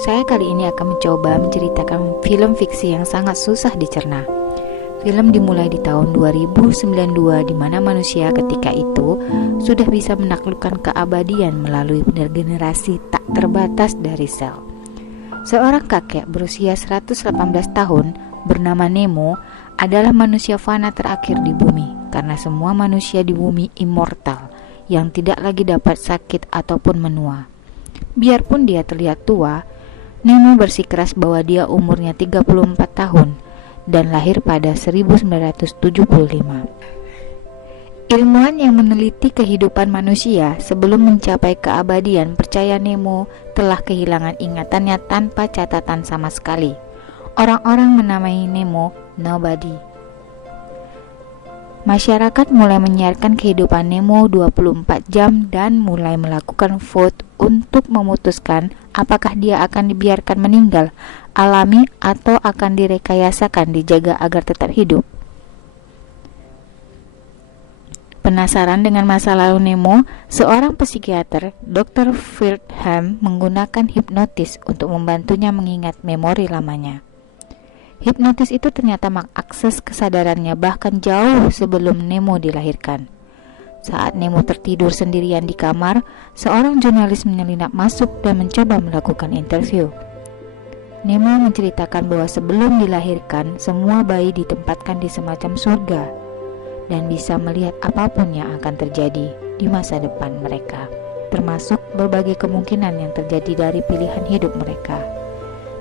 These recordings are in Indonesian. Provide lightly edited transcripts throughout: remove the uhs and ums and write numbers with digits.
Saya kali ini akan mencoba menceritakan film fiksi yang sangat susah dicerna. Film dimulai di tahun 2092 di mana manusia ketika itu sudah bisa menaklukkan keabadian melalui generasi tak terbatas dari sel. Seorang kakek berusia 118 tahun bernama Nemo adalah manusia fana terakhir di bumi karena semua manusia di bumi immortal yang tidak lagi dapat sakit ataupun menua. Biarpun dia terlihat tua, Nemo bersikeras bahwa dia umurnya 34 tahun dan lahir pada 1975. Ilmuwan yang meneliti kehidupan manusia sebelum mencapai keabadian percaya Nemo telah kehilangan ingatannya tanpa catatan sama sekali. Orang-orang menamai Nemo Nobody. Masyarakat mulai menyiarkan kehidupan Nemo 24 jam dan mulai melakukan vote untuk memutuskan apakah dia akan dibiarkan meninggal alami atau akan direkayasakan dijaga agar tetap hidup. Penasaran dengan masa lalu Nemo, seorang psikiater, Dr. Fieldham, menggunakan hipnotis untuk membantunya mengingat memori lamanya. Hipnotis itu ternyata mengakses kesadarannya bahkan jauh sebelum Nemo dilahirkan. Saat Nemo tertidur sendirian di kamar, seorang jurnalis menyelinap masuk dan mencoba melakukan interview. Nemo menceritakan bahwa sebelum dilahirkan, semua bayi ditempatkan di semacam surga dan bisa melihat apapun yang akan terjadi di masa depan mereka, termasuk berbagai kemungkinan yang terjadi dari pilihan hidup mereka.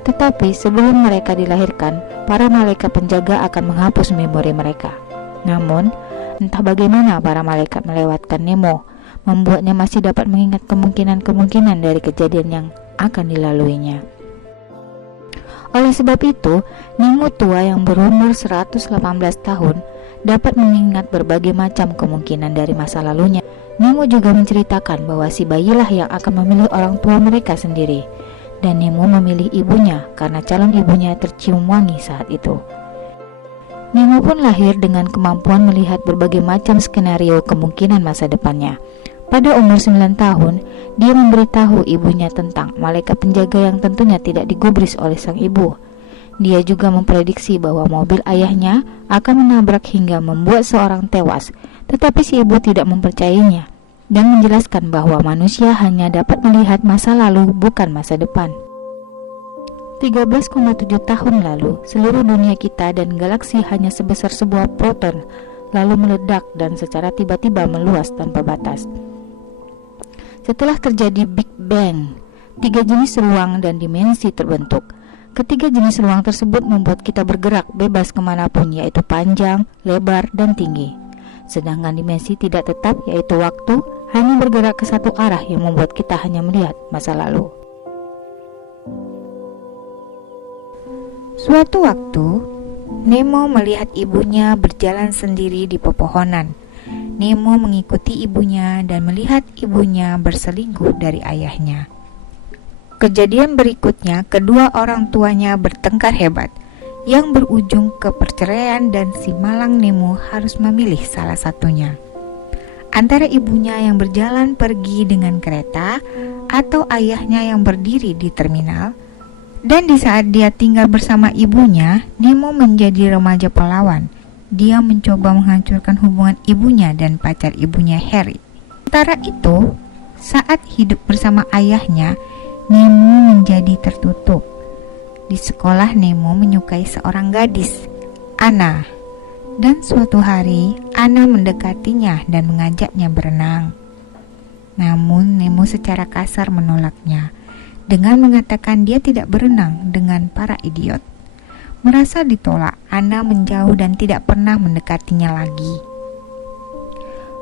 Tetapi sebelum mereka dilahirkan, para malaikat penjaga akan menghapus memori mereka. Namun, entah bagaimana para malaikat melewatkan Nemo, membuatnya masih dapat mengingat kemungkinan-kemungkinan dari kejadian yang akan dilaluinya. Oleh sebab itu, Nemo tua yang berumur 118 tahun dapat mengingat berbagai macam kemungkinan dari masa lalunya. Nemo juga menceritakan bahwa si bayilah yang akan memilih orang tua mereka sendiri. Dan Nemo memilih ibunya karena calon ibunya tercium wangi saat itu. Nemo pun lahir dengan kemampuan melihat berbagai macam skenario kemungkinan masa depannya. Pada umur 9 tahun, dia memberitahu ibunya tentang malaikat penjaga yang tentunya tidak digubris oleh sang ibu. Dia juga memprediksi bahwa mobil ayahnya akan menabrak hingga membuat seorang tewas, tetapi si ibu tidak mempercayainya dan menjelaskan bahwa manusia hanya dapat melihat masa lalu bukan masa depan. 13,7 tahun lalu, seluruh dunia kita dan galaksi hanya sebesar sebuah proton, lalu meledak dan secara tiba-tiba meluas tanpa batas. Setelah terjadi Big Bang, 3 jenis ruang dan dimensi terbentuk. Ketiga jenis ruang tersebut membuat kita bergerak bebas kemanapun, yaitu panjang, lebar, dan tinggi. Sedangkan dimensi tidak tetap, yaitu waktu, hanya bergerak ke satu arah yang membuat kita hanya melihat masa lalu. Suatu waktu, Nemo melihat ibunya berjalan sendiri di pepohonan. Nemo mengikuti ibunya dan melihat ibunya berselingkuh dari ayahnya. Kejadian berikutnya, kedua orang tuanya bertengkar hebat yang berujung ke perceraian dan si malang Nemo harus memilih salah satunya. Antara ibunya yang berjalan pergi dengan kereta atau ayahnya yang berdiri di terminal. Dan di saat dia tinggal bersama ibunya, Nemo menjadi remaja pelawan. Dia mencoba menghancurkan hubungan ibunya dan pacar ibunya Harry. Sementara itu, saat hidup bersama ayahnya, Nemo menjadi tertutup. Di sekolah Nemo menyukai seorang gadis, Anna. Dan suatu hari, Anna mendekatinya dan mengajaknya berenang. Namun, Nemo secara kasar menolaknya dengan mengatakan dia tidak berenang dengan para idiot. Merasa ditolak, Anna menjauh dan tidak pernah mendekatinya lagi.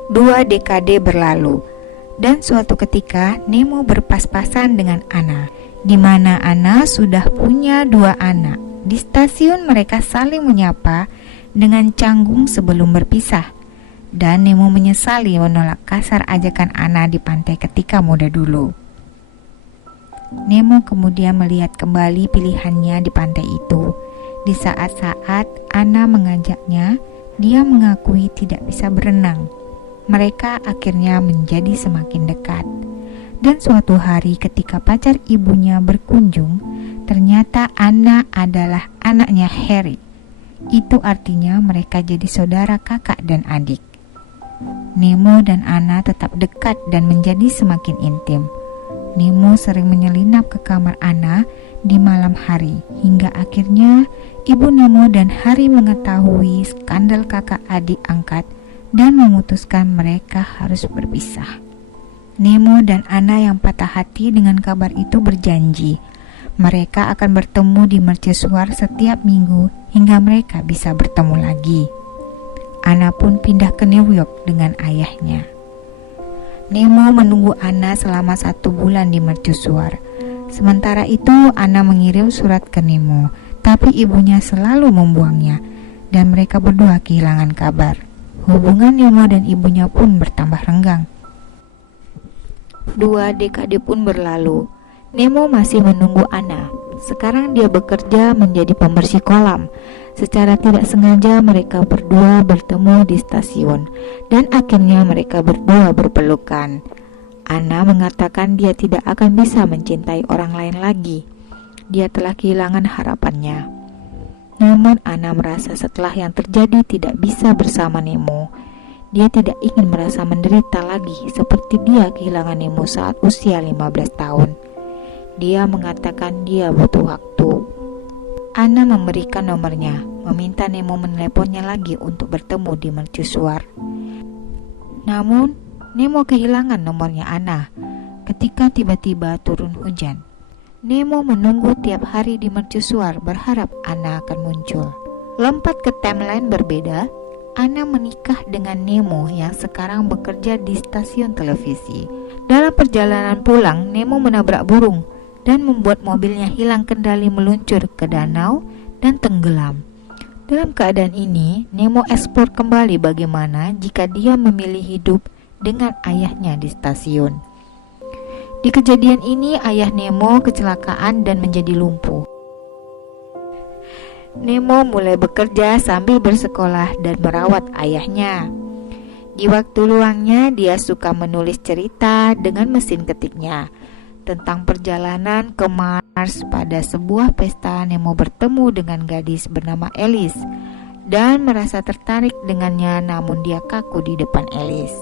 2 dekade berlalu, dan suatu ketika Nemo berpas-pasan dengan Anna, di mana Anna sudah punya 2 anak. Di stasiun mereka saling menyapa dengan canggung sebelum berpisah, dan Nemo menyesali menolak kasar ajakan Anna di pantai ketika muda dulu. Nemo kemudian melihat kembali pilihannya di pantai itu. Di saat-saat Anna mengajaknya, dia mengakui tidak bisa berenang. Mereka akhirnya menjadi semakin dekat. Dan suatu hari ketika pacar ibunya berkunjung, ternyata Anna adalah anaknya Harry. Itu artinya mereka jadi saudara kakak dan adik. Nemo dan Anna tetap dekat dan menjadi semakin intim. Nemo sering menyelinap ke kamar Anna di malam hari, hingga akhirnya ibu Nemo dan Harry mengetahui skandal kakak adik angkat dan memutuskan mereka harus berpisah. Nemo dan Anna yang patah hati dengan kabar itu berjanji mereka akan bertemu di mercusuar setiap minggu hingga mereka bisa bertemu lagi. Anna pun pindah ke New York dengan ayahnya. Nemo menunggu Anna selama 1 bulan di mercusuar. Sementara itu Anna mengirim surat ke Nemo, tapi ibunya selalu membuangnya dan mereka berdua kehilangan kabar. Hubungan Nemo dan ibunya pun bertambah renggang. 2 dekade pun berlalu. Nemo masih menunggu Anna. Sekarang dia bekerja menjadi pembersih kolam. Secara tidak sengaja mereka berdua bertemu di stasiun dan akhirnya mereka berdua berpelukan. Anna mengatakan dia tidak akan bisa mencintai orang lain lagi. Dia telah kehilangan harapannya. Namun Anna merasa setelah yang terjadi tidak bisa bersama Nemo. Dia tidak ingin merasa menderita lagi seperti dia kehilangan Nemo saat usia 15 tahun. Dia mengatakan dia butuh waktu. Anna memberikan nomornya, meminta Nemo meneleponnya lagi untuk bertemu di mercusuar. Namun, Nemo kehilangan nomornya Anna ketika tiba-tiba turun hujan. Nemo menunggu tiap hari di mercusuar berharap Anna akan muncul. Lompat ke timeline berbeda, Anna menikah dengan Nemo yang sekarang bekerja di stasiun televisi. Dalam perjalanan pulang, Nemo menabrak burung dan membuat mobilnya hilang kendali meluncur ke danau dan tenggelam. Dalam keadaan ini, Nemo eksplor kembali bagaimana jika dia memilih hidup dengan ayahnya di stasiun. Di kejadian ini, ayah Nemo kecelakaan dan menjadi lumpuh. Nemo mulai bekerja sambil bersekolah dan merawat ayahnya. Di waktu luangnya, dia suka menulis cerita dengan mesin ketiknya. Tentang perjalanan ke Mars. Pada sebuah pesta, Nemo bertemu dengan gadis bernama Alice dan merasa tertarik dengannya, namun dia kaku di depan Alice.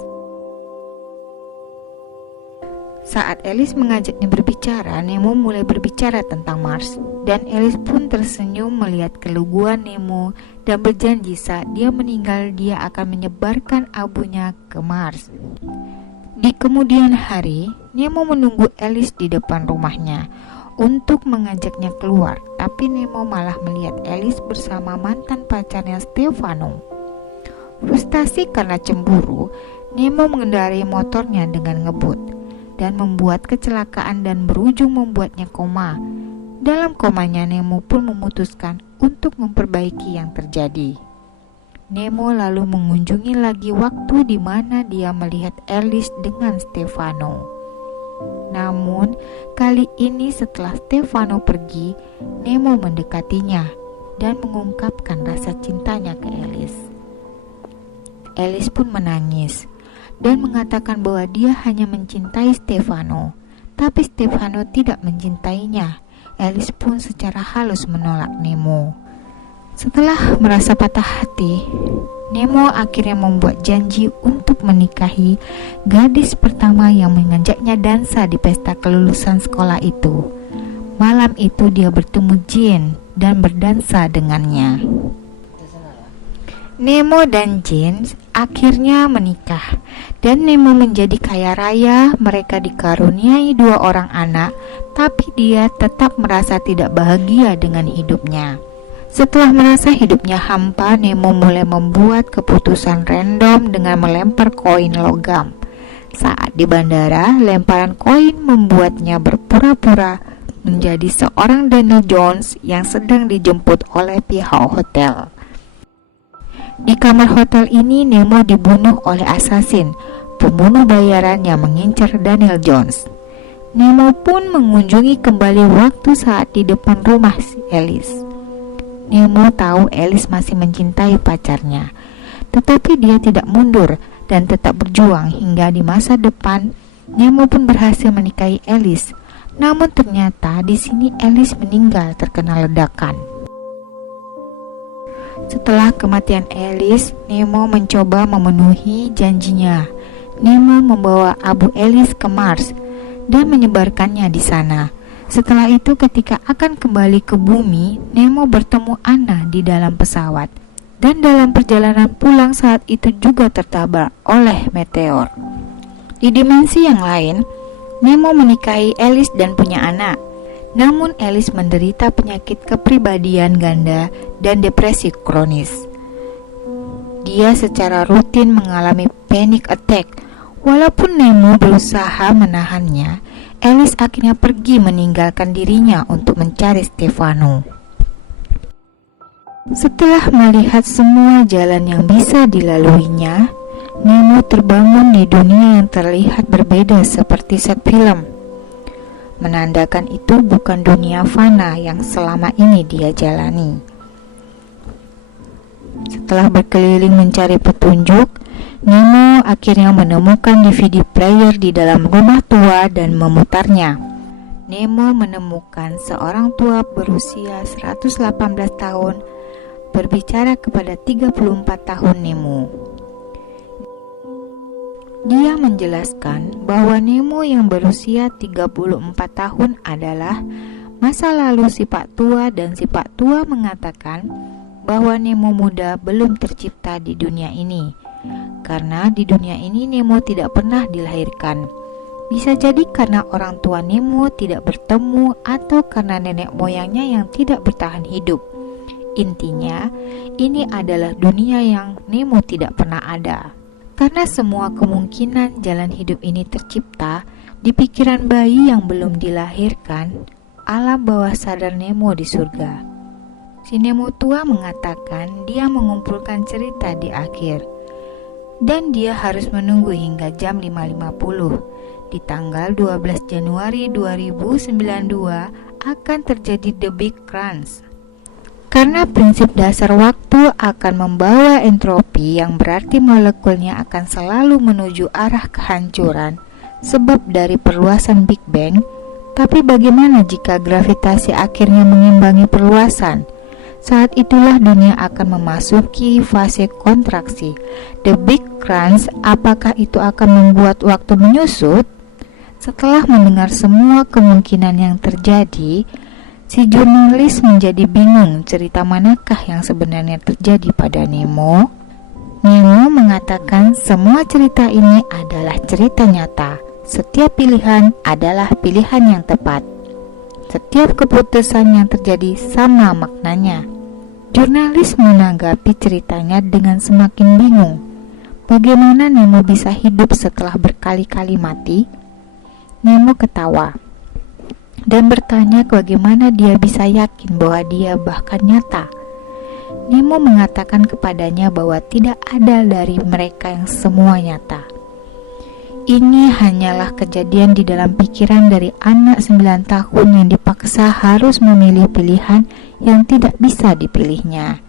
Saat Alice mengajaknya berbicara, Nemo mulai berbicara tentang Mars dan Alice pun tersenyum melihat keluguan Nemo dan berjanji saat dia meninggal dia akan menyebarkan abunya ke Mars. Di kemudian hari, Nemo menunggu Alice di depan rumahnya untuk mengajaknya keluar, tapi Nemo malah melihat Alice bersama mantan pacarnya Stefano. Frustasi karena cemburu, Nemo mengendarai motornya dengan ngebut dan membuat kecelakaan dan berujung membuatnya koma. Dalam komanya, Nemo pun memutuskan untuk memperbaiki yang terjadi. Nemo lalu mengunjungi lagi waktu di mana dia melihat Alice dengan Stefano. Namun, kali ini setelah Stefano pergi, Nemo mendekatinya dan mengungkapkan rasa cintanya ke Alice. Alice pun menangis dan mengatakan bahwa dia hanya mencintai Stefano, tapi Stefano tidak mencintainya. Alice pun secara halus menolak Nemo. Setelah merasa patah hati, Nemo akhirnya membuat janji untuk menikahi gadis pertama yang mengajaknya dansa di pesta kelulusan sekolah itu. Malam itu dia bertemu Jane dan berdansa dengannya. Nemo dan Jane akhirnya menikah dan Nemo menjadi kaya raya. Mereka dikaruniai 2 orang anak, tapi dia tetap merasa tidak bahagia dengan hidupnya. Setelah merasa hidupnya hampa, Nemo mulai membuat keputusan random dengan melempar koin logam. Saat di bandara, lemparan koin membuatnya berpura-pura menjadi seorang Daniel Jones yang sedang dijemput oleh pihak hotel. Di kamar hotel ini, Nemo dibunuh oleh asasin, pembunuh bayaran yang mengincar Daniel Jones. Nemo pun mengunjungi kembali waktu saat di depan rumah Alice. Nemo tahu Alice masih mencintai pacarnya, tetapi dia tidak mundur dan tetap berjuang hingga di masa depan Nemo pun berhasil menikahi Alice. Namun ternyata di sini Alice meninggal terkena ledakan. Setelah kematian Alice, Nemo mencoba memenuhi janjinya. Nemo membawa abu Alice ke Mars dan menyebarkannya di sana. Setelah itu ketika akan kembali ke bumi, Nemo bertemu Anna di dalam pesawat. Dan dalam perjalanan pulang saat itu juga tertabrak oleh meteor. Di dimensi yang lain, Nemo menikahi Alice dan punya anak. Namun Alice menderita penyakit kepribadian ganda dan depresi kronis. Dia secara rutin mengalami panic attack. Walaupun Nemo berusaha menahannya, Alice akhirnya pergi meninggalkan dirinya untuk mencari Stefano. Setelah melihat semua jalan yang bisa dilaluinya, Nemo terbangun di dunia yang terlihat berbeda seperti set film. Menandakan itu bukan dunia fana yang selama ini dia jalani. Setelah berkeliling mencari petunjuk, Nemo akhirnya menemukan DVD player di dalam rumah tua dan memutarnya. Nemo menemukan seorang tua berusia 118 tahun berbicara kepada 34 tahun Nemo. Dia menjelaskan bahwa Nemo yang berusia 34 tahun adalah masa lalu si Pak Tua, dan si Pak Tua mengatakan bahwa Nemo muda belum tercipta di dunia ini, karena di dunia ini Nemo tidak pernah dilahirkan. Bisa jadi karena orang tua Nemo tidak bertemu atau karena nenek moyangnya yang tidak bertahan hidup. Intinya, ini adalah dunia yang Nemo tidak pernah ada. Karena semua kemungkinan jalan hidup ini tercipta di pikiran bayi yang belum dilahirkan, alam bawah sadar Nemo di surga. Si Nemo tua mengatakan dia mengumpulkan cerita di akhir, dan dia harus menunggu hingga jam 5.50. Di tanggal 12 Januari 2092 akan terjadi The Big Crunch. Karena prinsip dasar waktu akan membawa entropi, yang berarti molekulnya akan selalu menuju arah kehancuran sebab dari perluasan Big Bang. Tapi bagaimana jika gravitasi akhirnya mengimbangi perluasan? Saat itulah dunia akan memasuki fase kontraksi. The Big Crunch, apakah itu akan membuat waktu menyusut? Setelah mendengar semua kemungkinan yang terjadi, si jurnalis menjadi bingung cerita manakah yang sebenarnya terjadi pada Nemo. Nemo mengatakan semua cerita ini adalah cerita nyata. Setiap pilihan adalah pilihan yang tepat. Setiap keputusan yang terjadi sama maknanya. Jurnalis menanggapi ceritanya dengan semakin bingung. Bagaimana Nemo bisa hidup setelah berkali-kali mati? Nemo ketawa dan bertanya bagaimana dia bisa yakin bahwa dia bahkan nyata. Nemo mengatakan kepadanya bahwa tidak ada dari mereka yang semua nyata. Ini hanyalah kejadian di dalam pikiran dari anak 9 tahun yang dipaksa harus memilih pilihan yang tidak bisa dipilihnya.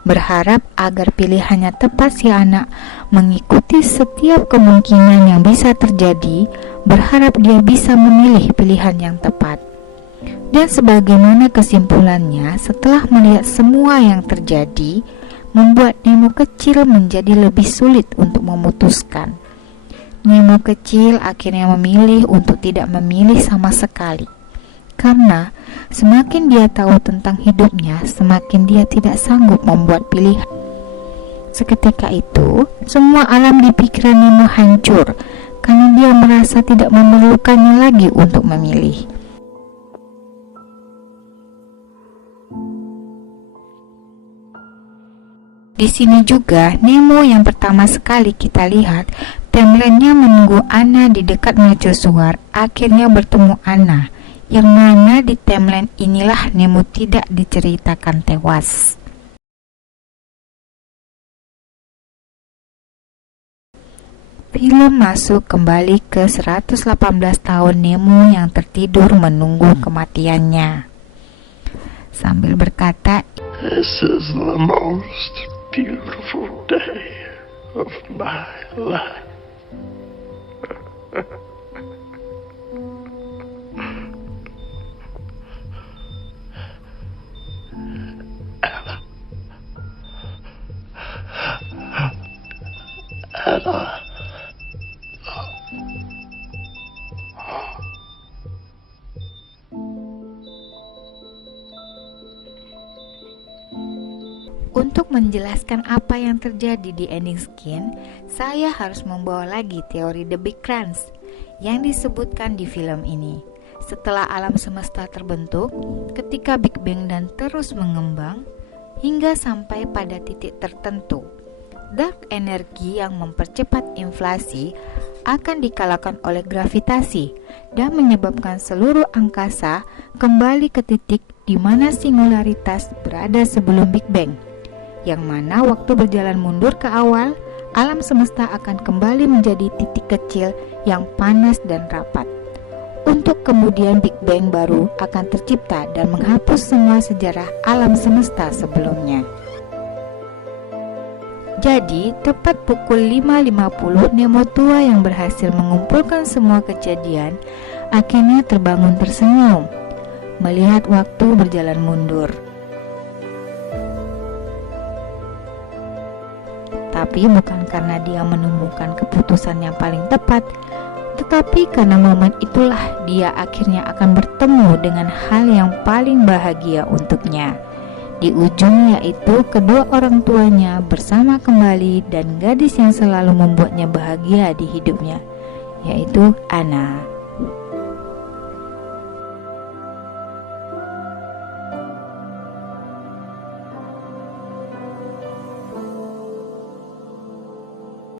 Berharap agar pilihannya tepat, si anak mengikuti setiap kemungkinan yang bisa terjadi, berharap dia bisa memilih pilihan yang tepat. Dan sebagaimana kesimpulannya, setelah melihat semua yang terjadi, membuat Nemo kecil menjadi lebih sulit untuk memutuskan. Nemo kecil akhirnya memilih untuk tidak memilih sama sekali. Karena semakin dia tahu tentang hidupnya, semakin dia tidak sanggup membuat pilihan. Seketika itu, semua alam di pikiran Nemo hancur karena dia merasa tidak memerlukannya lagi untuk memilih. Di sini juga Nemo yang pertama sekali kita lihat, timeline-nya menunggu Anna di dekat mercusuar, akhirnya bertemu Anna, yang mana di timeline inilah Nemo tidak diceritakan tewas. Film masuk kembali ke 118 tahun Nemo yang tertidur menunggu kematiannya. Sambil berkata, "This is the most beautiful day of my life. Anna. Untuk menjelaskan apa yang terjadi di ending Skin, saya harus membawa lagi teori The Big Crunch yang disebutkan di film ini. Setelah alam semesta terbentuk, ketika Big Bang dan terus mengembang hingga sampai pada titik tertentu, dark energi yang mempercepat inflasi akan dikalahkan oleh gravitasi dan menyebabkan seluruh angkasa kembali ke titik di mana singularitas berada sebelum Big Bang, yang mana waktu berjalan mundur ke awal, alam semesta akan kembali menjadi titik kecil yang panas dan rapat. Untuk kemudian Big Bang baru akan tercipta dan menghapus semua sejarah alam semesta sebelumnya. Jadi, tepat pukul 5.50, Nemo tua yang berhasil mengumpulkan semua kejadian akhirnya terbangun tersenyum melihat waktu berjalan mundur. Tapi bukan karena dia menemukan keputusan yang paling tepat, tetapi karena momen itulah dia akhirnya akan bertemu dengan hal yang paling bahagia untuknya. Di ujung, yaitu kedua orang tuanya bersama kembali dan gadis yang selalu membuatnya bahagia di hidupnya, yaitu Anna.